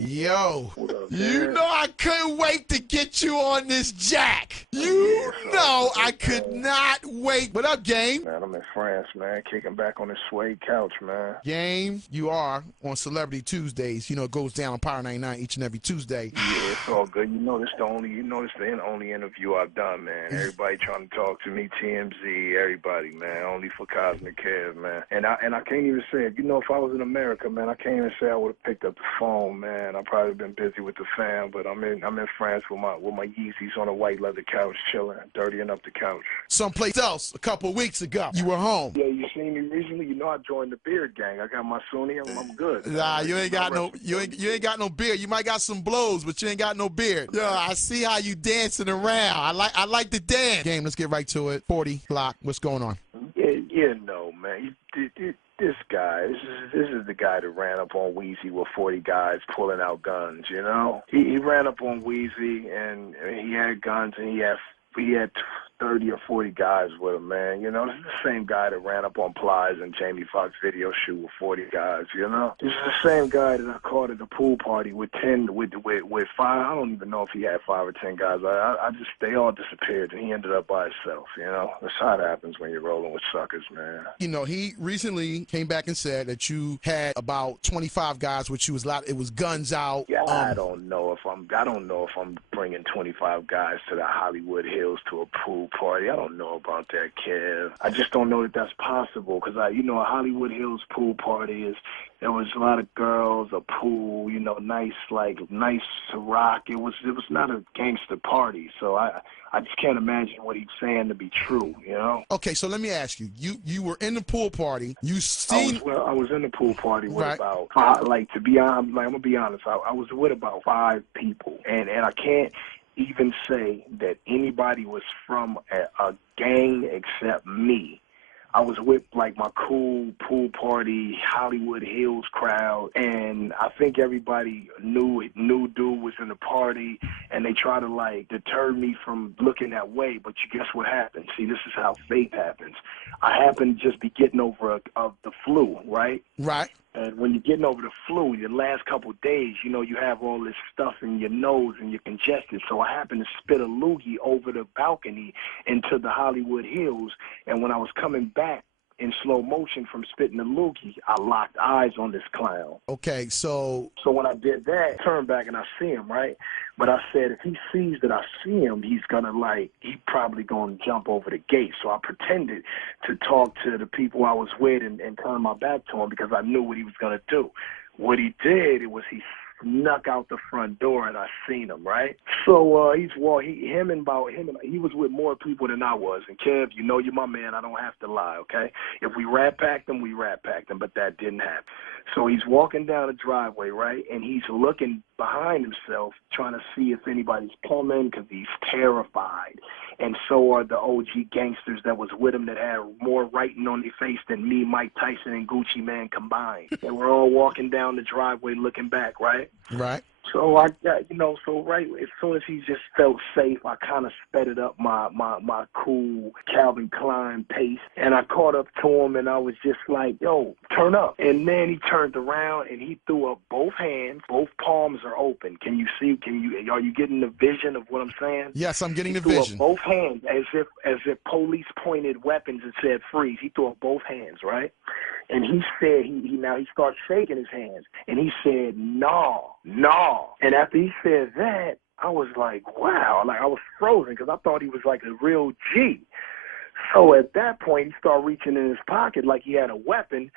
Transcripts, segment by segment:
Yo, What up, you man? know I couldn't wait to get you on this jack. Yeah, You it's know all I good, could man. not wait. What up, Game? Man, I'm in France, man. Kicking back on this suede couch, man. Game, you are on Celebrity Tuesdays. You know it goes down on Power 99 each and every Tuesday. Yeah, it's all good. You know this the only interview I've done, man. Everybody trying to talk to me, TMZ, everybody, man. Only for Cosmic Kev, man. And I can't even say it. You know, if I was in America, man, I can't even say I would have picked up the phone, man. I've probably been busy with the fam, but I'm in France with my Yeezys on a white leather couch, chilling, dirtying up the couch. Someplace else a couple of weeks ago, you were home. Yeah, you seen me recently. You know I joined the beard gang. I got my Sunni. I'm good. Nah, you ain't got no you ain't got no beard. You might got some blows, but you ain't got no beard. Yo, I see how you dancing around. I like the dance. Game, let's get right to it. 40 Glocc, what's going on? Yeah, no, man. This guy, this is the guy that ran up on Weezy with 40 guys pulling out guns. You know, he ran up on Weezy and he had guns and he had 30 or 40 guys with him, man. You know, this is the same guy that ran up on Plies and Jamie Foxx video shoot with 40 guys, you know? This is the same guy that I caught at a pool party with 5, I don't even know if he had 5 or 10 guys. They all disappeared and he ended up by himself, you know? That's how it happens when you're rolling with suckers, man. You know, he recently came back and said that you had about 25 guys, which it was guns out. Yeah, I don't know if I'm bringing 25 guys to the Hollywood Hills to a pool party. I don't know about that, Kev. I just don't know that that's possible because a Hollywood Hills pool party there was a lot of girls, a pool, you know, nice rock. It was not a gangster party, so I just can't imagine what he's saying to be true, you know. Okay, so let me ask you. You were in the pool party. You seen? I was in the pool party with right. about 5, I'm gonna be honest. I was with about 5 people, and I can't even say that anybody was from a gang except me. I was with like my cool pool party Hollywood Hills crowd, and I think everybody knew dude was in the party, and they try to like deter me from looking that way. But you guess what happened? See, this is how fate happens. I happened to just be getting over the flu, right? Right. And when you're getting over the flu, your last couple of days, you know, you have all this stuff in your nose and you're congested. So I happened to spit a loogie over the balcony into the Hollywood Hills. And when I was coming back in slow motion from spitting the loogie, I locked eyes on this clown. Okay, so when I did that, I turned back and I see him, right? But I said, if he sees that I see him, he probably going to jump over the gate. So I pretended to talk to the people I was with and turn my back to him because I knew what he was going to do. What he did, he snuck out the front door and I seen him, right? So he was with more people than I was. And Kev, you know you're my man. I don't have to lie, okay? If we rat packed him, we rat packed him, but that didn't happen. So he's walking down the driveway, right? And he's looking behind himself, trying to see if anybody's coming because he's terrified. And so are the OG gangsters that was with him that had more writing on their face than me, Mike Tyson, and Gucci Mane combined. And we're all walking down the driveway looking back, right? Right. So I got, right as soon as he just felt safe, I kind of sped up my cool Calvin Klein pace, and I caught up to him, and I was just like, yo, turn up. And then he turned around and he threw up both hands, both palms are open. Are you getting the vision of what I'm saying? Yes, I'm getting the vision. vision. He threw up both hands as if police pointed weapons and said freeze. He threw up both hands, right? And he said, he starts shaking his hands, and he said, no. And after he said that, I was like, wow, like I was frozen because I thought he was like a real G. So at that point, he started reaching in his pocket like he had a weapon,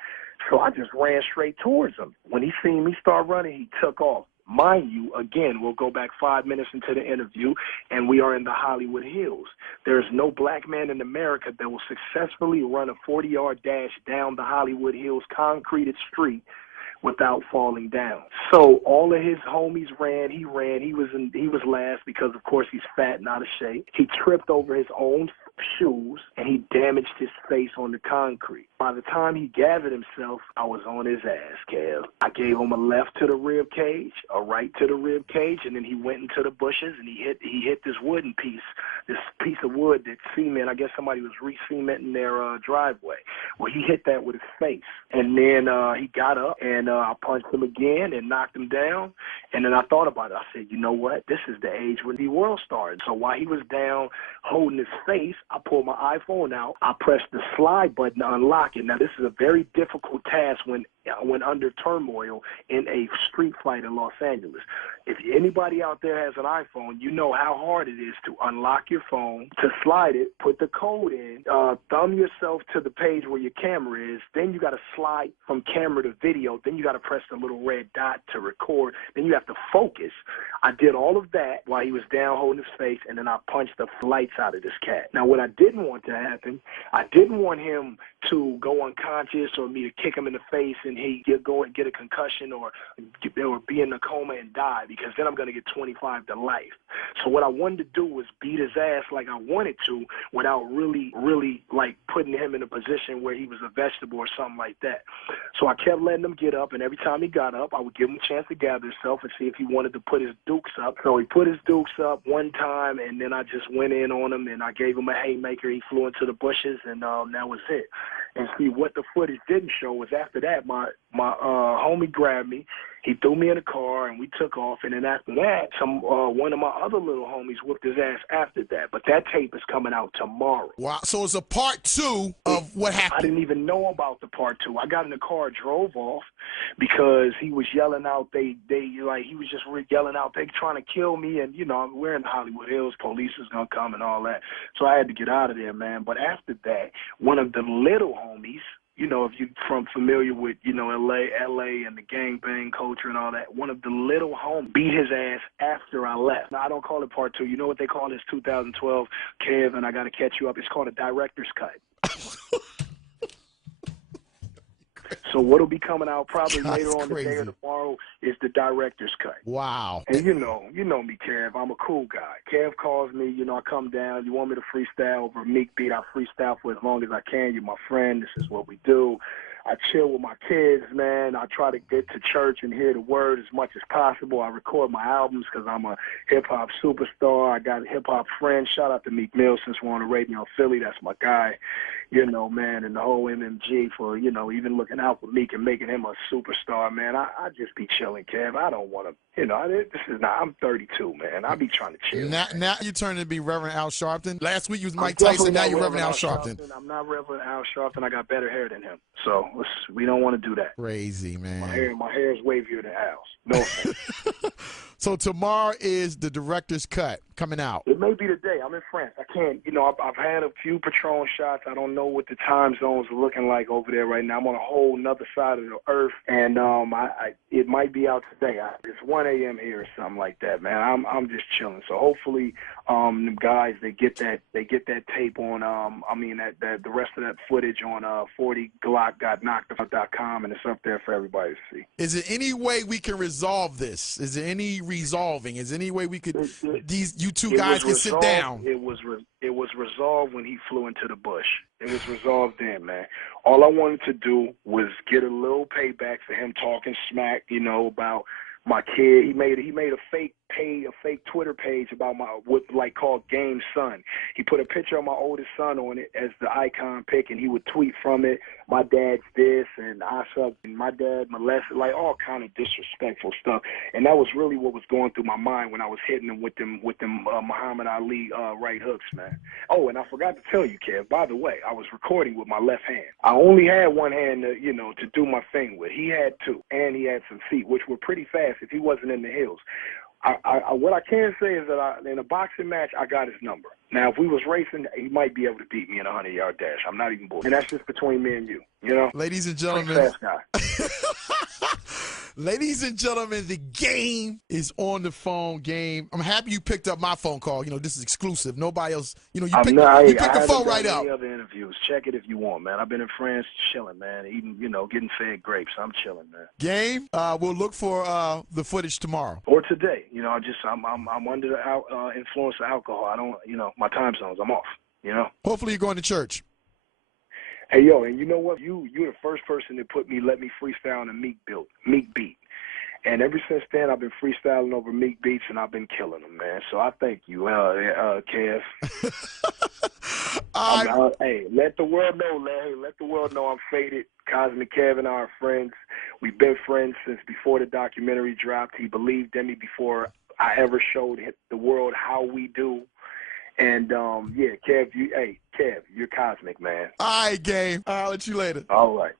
so I just ran straight towards him. When he seen me start running, he took off. Mind you, again, we'll go back 5 minutes into the interview, and we are in the Hollywood Hills. There is no black man in America that will successfully run a 40-yard dash down the Hollywood Hills concreted street without falling down. So all of his homies ran. He was last because, of course, he's fat and out of shape. He tripped over his own shoes, and he damaged his face on the concrete. By the time he gathered himself, I was on his ass, Kev. I gave him a left to the rib cage, a right to the rib cage, and then he went into the bushes and he hit this wooden piece, this piece of wood that cement. I guess somebody was re-cementing their driveway. Well, he hit that with his face, and then he got up and I punched him again and knocked him down. And then I thought about it. I said, you know what? This is the age when the world started. So while he was down holding his face, I pulled my iPhone out. I pressed the slide button to unlock it. Now, this is a very difficult task when under turmoil in a street fight in Los Angeles. If anybody out there has an iPhone, you know how hard it is to unlock your phone, to slide it, put the code in, thumb yourself to the page where your camera is, then you got to slide from camera to video, then you got to press the little red dot to record, then you have to focus. I did all of that while he was down holding his face, and then I punched the lights out of this cat. Now, what I didn't want to happen, I didn't want him to go unconscious or me to kick him in the face and he go and get a concussion or be in a coma and die, because then I'm going to get 25 to life. So what I wanted to do was beat his ass like I wanted to without really like putting him in a position where he was a vegetable or something like that. So I kept letting him get up, and every time he got up, I would give him a chance to gather himself and see if he wanted to put his dukes up. So he put his dukes up one time, and then I just went in on him, and I gave him a haymaker. He flew into the bushes, and that was it. And see, what the footage didn't show was after that, my homie grabbed me. He threw me in a car, and we took off. And then after that, one of my other little homies whooped his ass after that. But that tape is coming out tomorrow. Wow. So it's a part 2 of what happened. I didn't even know about the part 2. I got in the car, drove off, because he was yelling out. He was just yelling out, they trying to kill me. And, we're in Hollywood Hills. Police is going to come and all that. So I had to get out of there, man. But after that, one of the little homies, if you're familiar with, LA and the gangbang culture and all that, one of the little homies beat his ass after I left. Now, I don't call it part 2. You know what they call this 2012, Kev, and I got to catch you up? It's called a director's cut. So what'll be coming out probably later on today or tomorrow is the director's cut. Wow. And you know me, Kev. I'm a cool guy. Kev calls me, I come down. You want me to freestyle over a Meek beat? I freestyle for as long as I can. You're my friend. This is what we do. I chill with my kids, man. I try to get to church and hear the word as much as possible. I record my albums because I'm a hip-hop superstar. I got hip-hop friends. Shout out to Meek Mill since we're on the radio in Philly. That's my guy, man, and the whole MMG for, even looking out for Meek and making him a superstar, man. I just be chilling, Kev. I don't want to, I'm 32, man. I be trying to chill. Now you turning to be Reverend Al Sharpton. Last week you was Mike Tyson. Now you're Reverend Al Sharpton. I'm not Reverend Al Sharpton. I got better hair than him. So we don't want to do that. Crazy, man. My hair is wavier than Al's. No offense. So tomorrow is the director's cut coming out. It may be the day. I'm in France. I can't, I've had a few Patron shots. I don't know what the time zones are looking like over there right now. I'm on a whole nother side of the earth, and it might be out today. It's 1 a.m. here or something like that, man. I'm just chilling. So hopefully, the guys they get that tape on. The rest of that footage on 40 Glocc got knocked out.com, and it's up there for everybody to see. Is there any way we can resolve this? Is there any resolving? Is there any way we could you two guys can sit down? It was resolved when he flew into the bush. It was resolved then, man. All I wanted to do was get a little payback for him talking smack, about my kid. He made a fake Twitter page about called Game Son. He put a picture of my oldest son on it as the icon pic, and he would tweet from it, my dad's this, and my dad molested, all kind of disrespectful stuff. And that was really what was going through my mind when I was hitting him with them Muhammad Ali right hooks, man. Oh, and I forgot to tell you, Kev, by the way, I was recording with my left hand. I only had one hand to do my thing with. He had two, and he had some feet, which were pretty fast if he wasn't in the hills. What I can say is that in a boxing match, I got his number. Now, if we was racing, he might be able to beat me in a 100-yard dash. I'm not even bullshit. And that's just between me and you, Ladies and gentlemen. Fast guy. Ladies and gentlemen, the game is on the phone. Game. I'm happy you picked up my phone call. This is exclusive. Nobody else. You picked the phone right up. Any other interviews? Check it if you want, man. I've been in France chilling, man. Eating, getting fed grapes. I'm chilling, man. Game. We'll look for the footage tomorrow or today. I'm under the influence of alcohol. I don't, my time zones. I'm off. Hopefully you're going to church. Hey, yo, and you know what? You're the first person that let me freestyle on a Meek beat. And ever since then, I've been freestyling over Meek beats, and I've been killing them, man. So I thank you, Kev. Hey, let the world know, man. Let the world know I'm faded. Cosmic Kev and I are friends. We've been friends since before the documentary dropped. He believed in me before I ever showed the world how we do. And, yeah, Kev, you're cosmic, man. All right, Game. I'll let you later. All right.